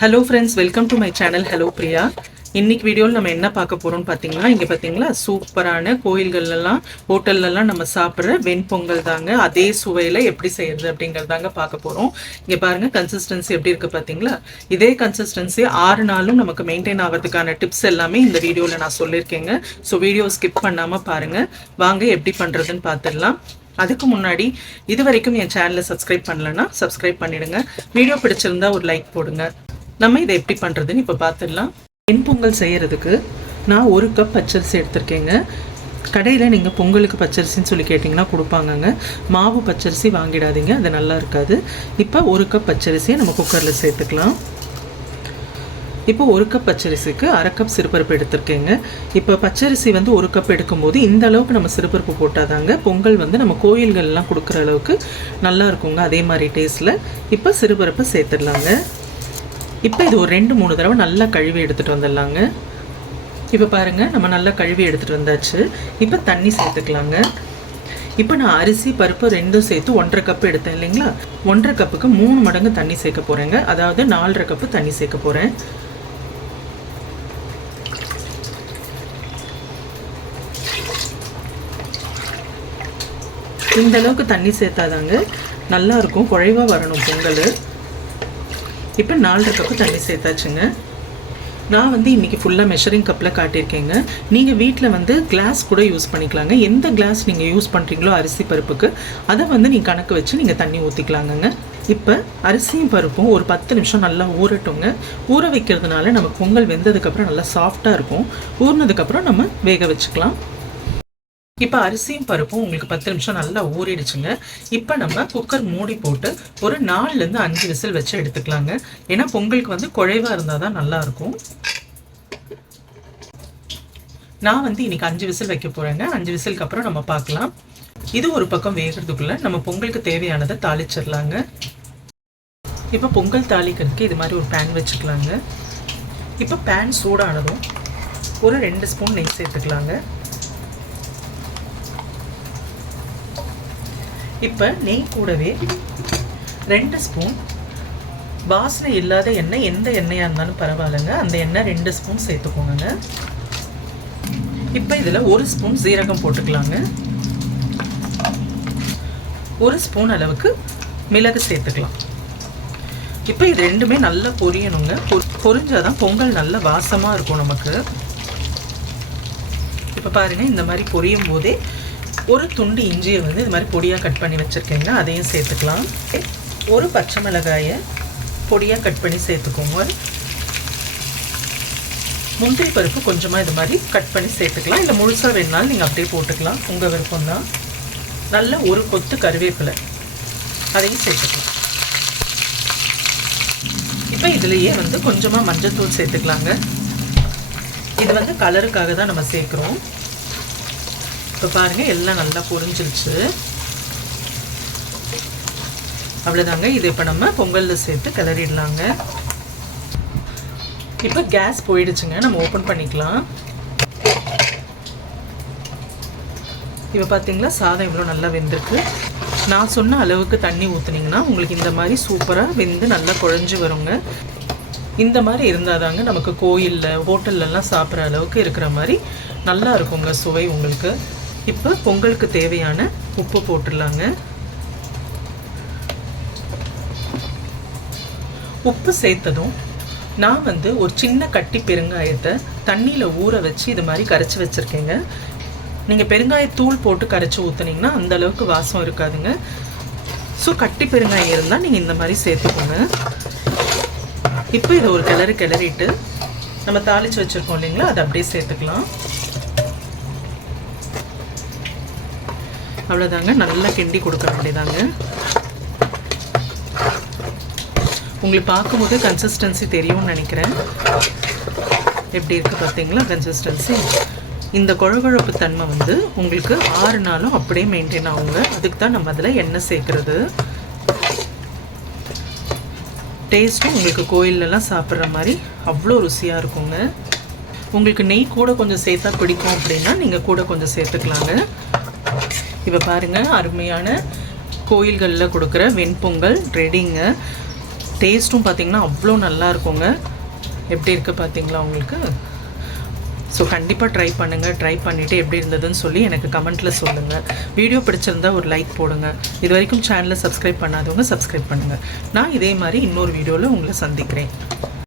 Hello friends, welcome to my channel. Hello Priya. இன்னைக்கு வீடியோவில் நம்ம என்ன பார்க்க போகிறோம்னு பார்த்தீங்கன்னா, இங்கே பார்த்தீங்களா சூப்பரான கோயில்கள்லாம் ஹோட்டல்லலாம் நம்ம சாப்பிட்ற வெண்பொங்கல் தாங்க. அதே சுவையில் எப்படி செய்யறது அப்படிங்கிறதாங்க பார்க்க போகிறோம். இங்கே பாருங்கள் கன்சிஸ்டன்சி எப்படி இருக்குது பார்த்தீங்களா. இதே கன்சிஸ்டன்சி 6 நாளும் நமக்கு மெயின்டைன் ஆகிறதுக்கான டிப்ஸ் எல்லாமே இந்த வீடியோவில் நான் சொல்லியிருக்கேங்க. ஸோ வீடியோ ஸ்கிப் பண்ணாமல் பாருங்கள். வாங்க எப்படி பண்ணுறதுன்னு பார்த்துடலாம். அதுக்கு முன்னாடி இது வரைக்கும் என் சேனலை சப்ஸ்கிரைப் பண்ணலன்னா சப்ஸ்கிரைப் பண்ணிடுங்க. வீடியோ பிடிச்சிருந்தா ஒரு லைக் போடுங்க. நம்ம இதை எப்படி பண்ணுறதுன்னு இப்போ பார்த்துடலாம். வெண்பொங்கல் செய்கிறதுக்கு நான் 1 கப் பச்சரிசி எடுத்திருக்கேங்க. கடையில் நீங்கள் பொங்கலுக்கு பச்சரிசின்னு சொல்லி கேட்டிங்கன்னா கொடுப்பாங்கங்க. மாவு பச்சரிசி வாங்கிடாதீங்க, அது நல்லா இருக்காது. இப்போ 1 கப் பச்சரிசியை நம்ம குக்கரில் சேர்த்துக்கலாம். இப்போ 1 கப் பச்சரிசிக்கு 1/2 கப் சிறுபருப்பு எடுத்திருக்கேங்க. இப்போ பச்சரிசி 1 கப் எடுக்கும்போது இந்த அளவுக்கு நம்ம சிறுபருப்பு போட்டாதாங்க பொங்கல் நம்ம கோயில்கள்லாம் கொடுக்குற அளவுக்கு நல்லா இருக்குங்க. அதே மாதிரி டேஸ்ட்டில் இப்போ சிறுபருப்பை சேர்த்துடலாங்க. இப்போ இது ஒரு 2-3 தடவை நல்லா கழுவி எடுத்துகிட்டு வந்துடலாங்க. இப்போ பாருங்கள், நம்ம நல்லா கழுவி எடுத்துகிட்டு வந்தாச்சு. இப்போ தண்ணி சேர்த்துக்கலாங்க. இப்போ நான் அரிசி பருப்பு ரெண்டும் சேர்த்து 1/2 கப் எடுத்தேன் இல்லைங்களா. 1/2 கப்புக்கு 3 மடங்கு தண்ணி சேர்க்க போகிறேங்க. அதாவது 4/2 கப்பு தண்ணி சேர்க்க போகிறேன். இந்த அளவுக்கு தண்ணி சேர்த்தாதாங்க நல்லாயிருக்கும், குழைவாக வரணும் பொங்கல். இப்போ 4/2 கப்பு தண்ணி சேர்த்தாச்சுங்க. நான் இன்றைக்கி ஃபுல்லாக மெஷரிங் கப்பில் காட்டியிருக்கேங்க. நீங்கள் வீட்டில் கிளாஸ் கூட யூஸ் பண்ணிக்கலாங்க. எந்த கிளாஸ் நீங்கள் யூஸ் பண்ணுறீங்களோ அரிசி பருப்புக்கு அதை நீங்கள் கணக்கு வச்சு நீங்கள் தண்ணி ஊற்றிக்கலாங்கங்க. இப்போ அரிசியும் பருப்பும் ஒரு 10 நிமிஷம் நல்லா ஊறட்டுங்க. ஊற வைக்கிறதுனால நம்ம பொங்கல் வெந்ததுக்கப்புறம் நல்லா சாஃப்டாக இருக்கும். ஊறினதுக்கப்புறம் நம்ம வேக வச்சுக்கலாம். இப்போ அரிசியும் பருப்பும் உங்களுக்கு 10 நிமிஷம் நல்லா ஊறிடுச்சுங்க. இப்போ நம்ம குக்கர் மூடி போட்டு ஒரு 4லேருந்து 5 விசில் வச்சு எடுத்துக்கலாங்க. ஏன்னா பொங்கலுக்கு குழைவாக இருந்தால் தான் நல்லாயிருக்கும். நான் இன்னைக்கு 5 விசில் வைக்க போகிறேங்க. 5 விசிலுக்கு அப்புறம் நம்ம பார்க்கலாம். இது ஒரு பக்கம் வேகிறதுக்குள்ளே நம்ம பொங்கலுக்கு தேவையானதை தாளிச்சிடலாங்க. இப்போ பொங்கல் தாளிக்கிறதுக்கு இது மாதிரி ஒரு பேன் வச்சுக்கலாங்க. இப்போ பேன் சூடானதும் ஒரு 2 ஸ்பூன் நெய் சேர்த்துக்கலாங்க. இப்போ நெய் கூடவே 2 ஸ்பூன் வாசனை இல்லாத எண்ணெய், எந்த எண்ணெயாக இருந்தாலும் பரவாயில்லைங்க, அந்த எண்ணெய் 2 ஸ்பூன் சேர்த்துக்கோங்க. இப்போ இதில் 1 ஸ்பூன் ஜீரகம் போட்டுக்கலாங்க. 1 ஸ்பூன் அளவுக்கு மிளகு சேர்த்துக்கலாம். இப்போ இது ரெண்டுமே நல்லா பொரியணுங்க. பொரிஞ்சாதான் பொங்கல் நல்ல வாசமாக இருக்கும் நமக்கு. இப்போ பாருங்கள், இந்த மாதிரி பொரியும் போதே ஒரு துண்டு இஞ்சியை இது மாதிரி பொடியாக கட் பண்ணி வச்சுருக்கேங்க, அதையும் சேர்த்துக்கலாம். ஒரு பச்சை மிளகாயை பொடியாக கட் பண்ணி சேர்த்துக்கோங்க. முந்திரி பருப்பு கொஞ்சமாக இது மாதிரி கட் பண்ணி சேர்த்துக்கலாம். இல்லை முழுசாக வேணுனாலும் நீங்கள் அப்படியே போட்டுக்கலாம், உங்கள் விருப்பம்தான். நல்ல ஒரு கொத்து கருவேப்பிலை அதையும் சேர்த்துக்கலாம். இப்போ இதுலேயே கொஞ்சமாக மஞ்சள்தூள் சேர்த்துக்கலாங்க. இது கலருக்காக தான் நம்ம சேர்க்குறோம். இப்போ பாருங்கள், எல்லாம் நல்லா பொரிஞ்சிருச்சு. அவ்வளோதாங்க. இது இப்போ நம்ம பொங்கலில் சேர்த்து கிளறிடலாங்க. இப்போ கேஸ் போயிடுச்சுங்க, நம்ம ஓப்பன் பண்ணிக்கலாம். இப்போ பார்த்தீங்களா சாதம் இவ்வளோ நல்லா வெந்திருக்கு. நான் சொன்ன அளவுக்கு தண்ணி ஊற்றுனீங்கன்னா உங்களுக்கு இந்த மாதிரி சூப்பராக வெந்து நல்லா குழஞ்சி வருங்க. இந்த மாதிரி இருந்தால் தாங்க நமக்கு கோயிலில் ஹோட்டல்லலாம் சாப்பிட்ற அளவுக்கு இருக்கிற மாதிரி நல்லா இருக்குங்க சுவை உங்களுக்கு. இப்போ பொங்கலுக்கு தேவையான உப்பு போட்டுடலாங்க. உப்பு சேர்த்ததும் நான் ஒரு சின்ன கட்டி பெருங்காயத்தை தண்ணியில் ஊற வச்சு இது மாதிரி கரைச்சி வச்சுருக்கேங்க. நீங்கள் பெருங்காயத்தூள் போட்டு கரைச்சி ஊற்றுனீங்கன்னா அந்த அளவுக்கு வாசம் இருக்காதுங்க. ஸோ கட்டி பெருங்காயம் இருந்தால் நீங்கள் இந்த மாதிரி சேர்த்துக்கோங்க. இப்போ இதை ஒரு கிளறிட்டு நம்ம தாளித்து வச்சுருக்கோம் இல்லைங்களா, அதை அப்படியே சேர்த்துக்கலாம். அவ்வளோதாங்க, நல்லா கிண்டி கொடுக்க வேண்டியதாங்க. உங்களுக்கு பார்க்கும்போது கன்சிஸ்டன்சி தெரியும்னு நினைக்கிறேன். எப்படி இருக்குது பார்த்தீங்களா கன்சிஸ்டன்சி. இந்த குழகுழப்பு தன்மை உங்களுக்கு 6 நாளும் அப்படியே மெயின்டைன் ஆகுங்க. அதுக்கு தான் நம்ம அதில் எண்ணெய் சேர்க்குறது. டேஸ்ட்டும் உங்களுக்கு கோயிலெலாம் சாப்பிட்ற மாதிரி அவ்வளோ ருசியாக இருக்குங்க. உங்களுக்கு நெய் கூட கொஞ்சம் சேர்த்தா பிடிக்கும் அப்படின்னா நீங்கள் கூட கொஞ்சம் சேர்த்துக்கலாங்க. இப்போ பாருங்கள், அருமையான கோயில்களில் கொடுக்குற வெண்பொங்கல் ரெடிங்க. டேஸ்ட்டும் பார்த்திங்கன்னா அவ்வளோ நல்லா இருக்குங்க. எப்படி இருக்குது பார்த்தீங்களா உங்களுக்கு? ஸோ கண்டிப்பாக ட்ரை பண்ணுங்கள். ட்ரை பண்ணிவிட்டு எப்படி இருந்ததுன்னு சொல்லி எனக்கு கமெண்ட்டில் சொல்லுங்கள். வீடியோ பிடிச்சிருந்தா ஒரு லைக் போடுங்க. இது வரைக்கும் சேனலை சப்ஸ்கிரைப் பண்ணாதவங்க சப்ஸ்கிரைப் பண்ணுங்கள். நான் இதே மாதிரி இன்னொரு வீடியோவில் உங்களை சந்திக்கிறேன்.